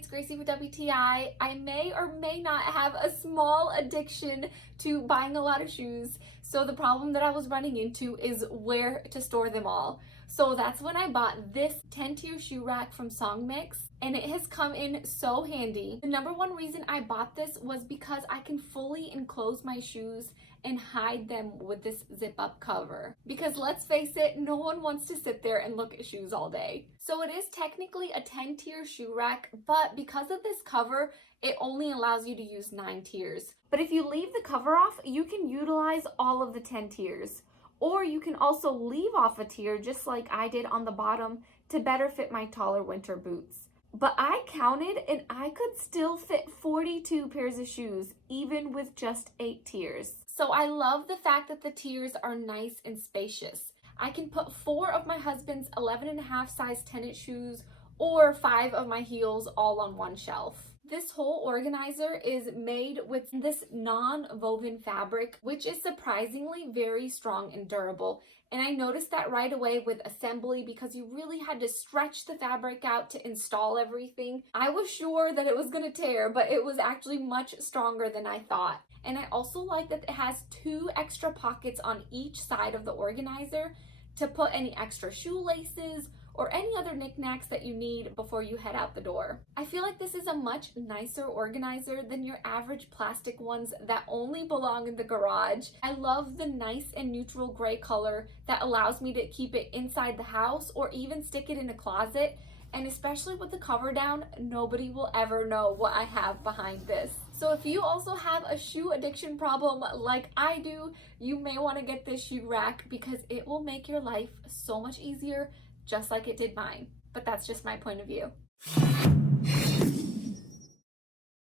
it's Gracie with WTI. I may or may not have a small addiction to buying a lot of shoes. So the problem that I was running into is where to store them all. So that's when I bought this 10-tier shoe rack from SONGMICS, and it has come in so handy. The number one reason I bought this was because I can fully enclose my shoes and hide them with this zip up cover. Because let's face it, no one wants to sit there and look at shoes all day. So it is technically a 10-tier shoe rack, but because of this cover, it only allows you to use 9 tiers. But if you leave the cover off, you can utilize all of the 10 tiers. Or you can also leave off a tier just like I did on the bottom to better fit my taller winter boots. But I counted and I could still fit 42 pairs of shoes even with just 8 tiers. So I love the fact that the tiers are nice and spacious. I can put 4 of my husband's 11.5 size tennis shoes or 5 of my heels all on one shelf. This whole organizer is made with this non-woven fabric, which is surprisingly very strong and durable. And I noticed that right away with assembly because you really had to stretch the fabric out to install everything. I was sure that it was going to tear, but it was actually much stronger than I thought. And I also like that it has 2 extra pockets on each side of the organizer to put any extra shoelaces or any other knickknacks that you need before you head out the door. I feel like this is a much nicer organizer than your average plastic ones that only belong in the garage. I love the nice and neutral gray color that allows me to keep it inside the house or even stick it in a closet. And especially with the cover down, nobody will ever know what I have behind this. So if you also have a shoe addiction problem like I do, you may want to get this shoe rack because it will make your life so much easier, just like it did mine. But that's just my point of view.